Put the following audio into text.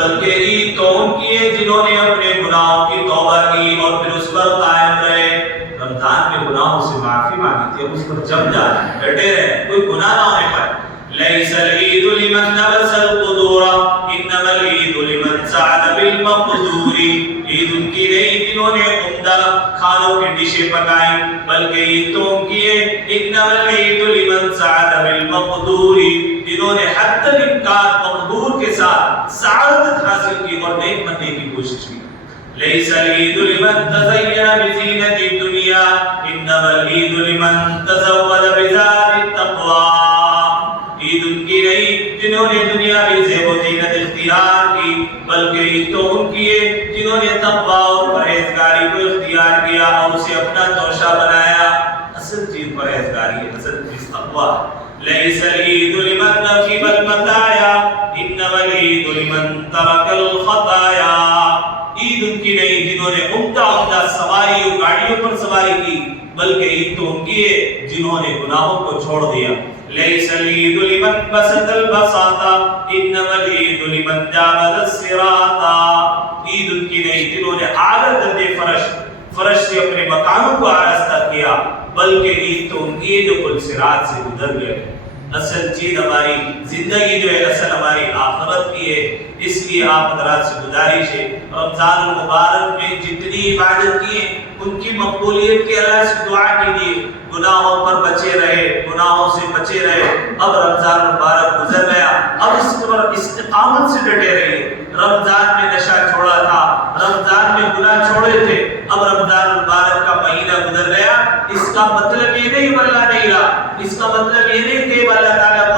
بلکہ عید تو ان کی ہے جنہوں نے اپنے گناہوں کی توبہ کی اور پھر اس پر قائم رہے۔ رمضان میں گناہوں سے معافی مانگی تھی، اب اس پر جم جائیں، ڈٹے رہیں، کوئی گناہ نہ ہونے پائے۔ لَيْسَ الْعِيدُ لِمَنْ نَبَسَ الْقُدُورَ إِنَّمَا الْعِيدُ لِمَنْ سَعَدَ بِالْمَقْدُورِ۔ عید ان کی نہیں جنہوں نے عمدہ کھانوں کی ڈشیں پکائیں، بلکہ عید تو ان کی ہے إِنَّمَا الْعِيدُ لِمَنْ سَعَدَ بِالْمَقْدُورِ، جنہوں نے حد الامکان مقدور کے ساتھ سعادت حاصل کی اور نیک بننے کی کوشش کی۔ لَيْسَ الْعِيدُ لِمَنْ تَزَيَّنَ بِزِينَةِ الدُّنْيَا إِنَّمَا الْعِيدُ لِمَنْ تَزَوَّدَ بِزَادِ التَّقْوَىٰ۔ عید ان کی نہیں جنہوں نے دنیاوی زیب و زینت اختیار کی، بلکہ عید تو ان کی ہے جنہوں نے تقویٰ اور پرہیزگاری کو اختیار کیا اور اسے اپنا توشہ بنایا۔ اصل چیز پرہیزگاری ہے، اصل چیز تقویٰ ہے۔ لَيْسَ الْعِيدُ لِمَنْ رَكِبَ الْمَتَاعَ إِنَّمَا الْعِيدُ لِمَنْ تَرَكَ الْخَطَايَا۔ عید ان کی نہیں جنہوں نے عمدہ سواری اور گاڑیوں پر سواری کی، بلکہ عید تو ان کی ہے جنہوں نے گناہوں کو چھوڑ دیا۔ لَيْسَ الْعِيدُ لِمَنْ بَسَطَ الْبَسَاطَ إِنَّمَا الْعِيدُ لِمَنْ جَاوَزَ الصِّرَاطَ۔ عید ان کی نہیں جنہوں نے اعلیٰ درجے فرش سے اپنے مکانوں کو آراستہ کیا، بلکہ عید تو ان کی ہے جو پل صراط سے گزر گئے۔ اصل چیز ہماری زندگی جو ہے اصل ہماری آخرت کی ہے، اس لیے آپ حضرات سے گزارش ہے رمضان المبارک میں جتنی عبادت کی ہے ان کی مقبولیت کے اللہ سے دعا کیجیے، گناہوں پر بچے رہے، گناہوں سے بچے رہے۔ اب رمضان المبارک گزر گیا، اب اس پر استقامت سے ڈٹے رہیے۔ رمضان میں نشہ چھوڑا تھا، رمضان میں گناہ چھوڑے تھے، اب رمضان المبارک کا مہینہ گزر گیا، اس کا مطلب یہ نہیں اللہ نہیں رہا، اس کا مطلب یہ نہیں کہ اللہ تعالیٰ